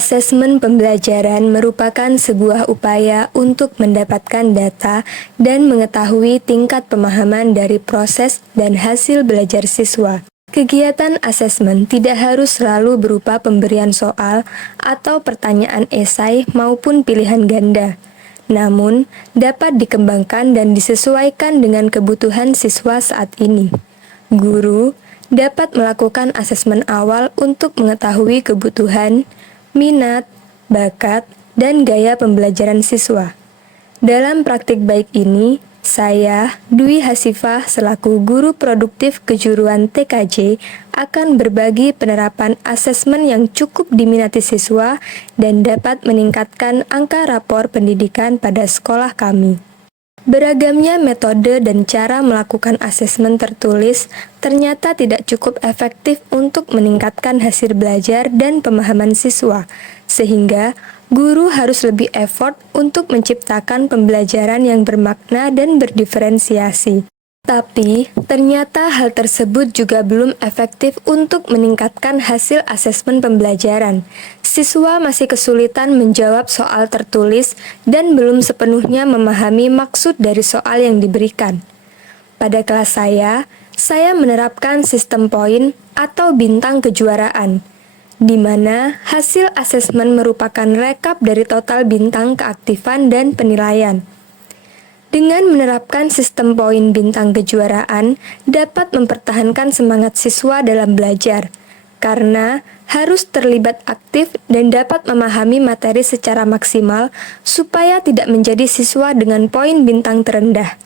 Asesmen pembelajaran merupakan sebuah upaya untuk mendapatkan data dan mengetahui tingkat pemahaman dari proses dan hasil belajar siswa. Kegiatan asesmen tidak harus selalu berupa pemberian soal atau pertanyaan esai maupun pilihan ganda, namun dapat dikembangkan dan disesuaikan dengan kebutuhan siswa saat ini. Guru dapat melakukan asesmen awal untuk mengetahui kebutuhan, minat, bakat, dan gaya pembelajaran siswa. Dalam praktik baik ini, saya, Dwi Hasifah, selaku guru produktif kejuruan TKJ, akan berbagi penerapan asesmen yang cukup diminati siswa dan dapat meningkatkan angka rapor pendidikan pada sekolah kami. Beragamnya metode dan cara melakukan asesmen tertulis ternyata tidak cukup efektif untuk meningkatkan hasil belajar dan pemahaman siswa, sehingga guru harus lebih effort untuk menciptakan pembelajaran yang bermakna dan berdiferensiasi. Tapi, ternyata hal tersebut juga belum efektif untuk meningkatkan hasil asesmen pembelajaran. Siswa masih kesulitan menjawab soal tertulis dan belum sepenuhnya memahami maksud dari soal yang diberikan. Pada kelas saya menerapkan sistem poin atau bintang kejuaraan, di mana hasil asesmen merupakan rekap dari total bintang keaktifan dan penilaian. Dengan menerapkan sistem poin bintang kejuaraan, dapat mempertahankan semangat siswa dalam belajar, karena harus terlibat aktif dan dapat memahami materi secara maksimal supaya tidak menjadi siswa dengan poin bintang terendah.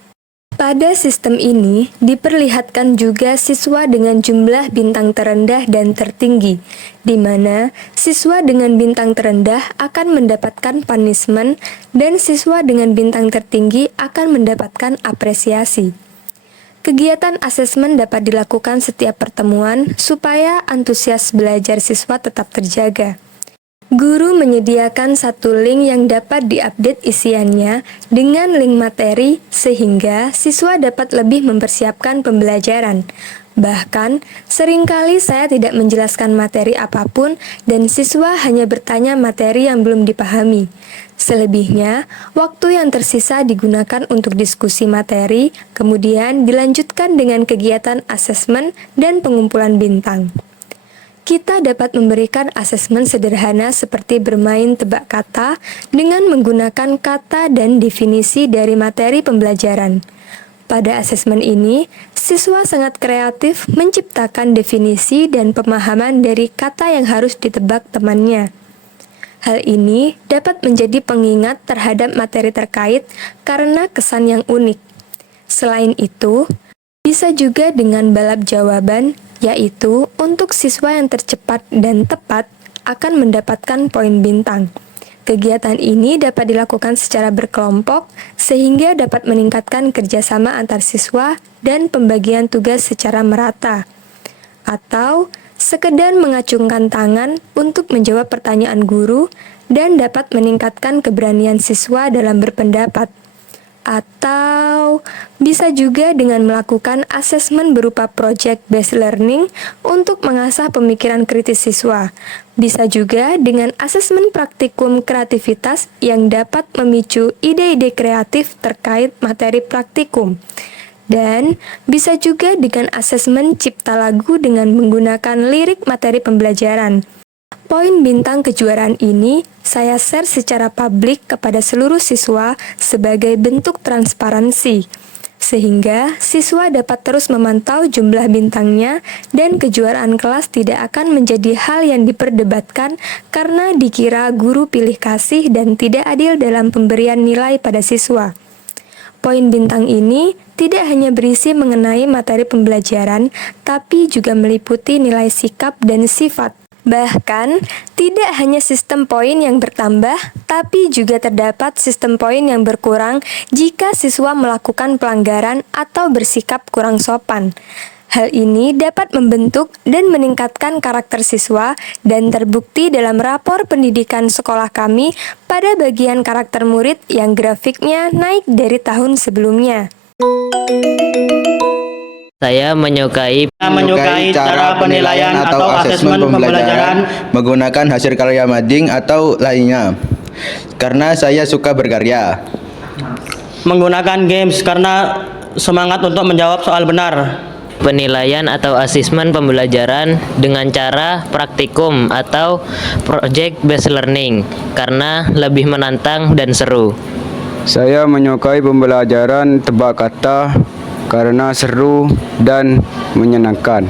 Pada sistem ini, diperlihatkan juga siswa dengan jumlah bintang terendah dan tertinggi, di mana siswa dengan bintang terendah akan mendapatkan punishment dan siswa dengan bintang tertinggi akan mendapatkan apresiasi. Kegiatan asesmen dapat dilakukan setiap pertemuan supaya antusias belajar siswa tetap terjaga. Guru menyediakan satu link yang dapat diupdate isiannya dengan link materi sehingga siswa dapat lebih mempersiapkan pembelajaran. Bahkan, seringkali saya tidak menjelaskan materi apapun dan siswa hanya bertanya materi yang belum dipahami. Selebihnya, waktu yang tersisa digunakan untuk diskusi materi, kemudian dilanjutkan dengan kegiatan asesmen dan pengumpulan bintang. Kita dapat memberikan asesmen sederhana seperti bermain tebak kata dengan menggunakan kata dan definisi dari materi pembelajaran. Pada asesmen ini, siswa sangat kreatif menciptakan definisi dan pemahaman dari kata yang harus ditebak temannya. Hal ini dapat menjadi pengingat terhadap materi terkait karena kesan yang unik. Selain itu, bisa juga dengan balap jawaban, yaitu untuk siswa yang tercepat dan tepat akan mendapatkan poin bintang. Kegiatan ini dapat dilakukan secara berkelompok sehingga dapat meningkatkan kerjasama antar siswa dan pembagian tugas secara merata. Atau sekedar mengacungkan tangan untuk menjawab pertanyaan guru dan dapat meningkatkan keberanian siswa dalam berpendapat. Atau bisa juga dengan melakukan asesmen berupa project-based learning untuk mengasah pemikiran kritis siswa. Bisa juga dengan asesmen praktikum kreativitas yang dapat memicu ide-ide kreatif terkait materi praktikum. Dan bisa juga dengan asesmen cipta lagu dengan menggunakan lirik materi pembelajaran. Poin bintang kejuaraan ini saya share secara publik kepada seluruh siswa sebagai bentuk transparansi, sehingga siswa dapat terus memantau jumlah bintangnya dan kejuaraan kelas tidak akan menjadi hal yang diperdebatkan karena dikira guru pilih kasih dan tidak adil dalam pemberian nilai pada siswa. Poin bintang ini tidak hanya berisi mengenai materi pembelajaran, tapi juga meliputi nilai sikap dan sifat. Bahkan, tidak hanya sistem poin yang bertambah, tapi juga terdapat sistem poin yang berkurang jika siswa melakukan pelanggaran atau bersikap kurang sopan. Hal ini dapat membentuk dan meningkatkan karakter siswa dan terbukti dalam rapor pendidikan sekolah kami pada bagian karakter murid yang grafiknya naik dari tahun sebelumnya. Saya menyukai cara penilaian atau asesmen pembelajaran menggunakan hasil karya mading atau lainnya. Karena saya suka berkarya. Menggunakan games karena semangat untuk menjawab soal benar. penilaian atau asesmen pembelajaran dengan cara praktikum atau project based learning karena lebih menantang dan seru. Saya menyukai pembelajaran tebak kata karena seru dan menyenangkan.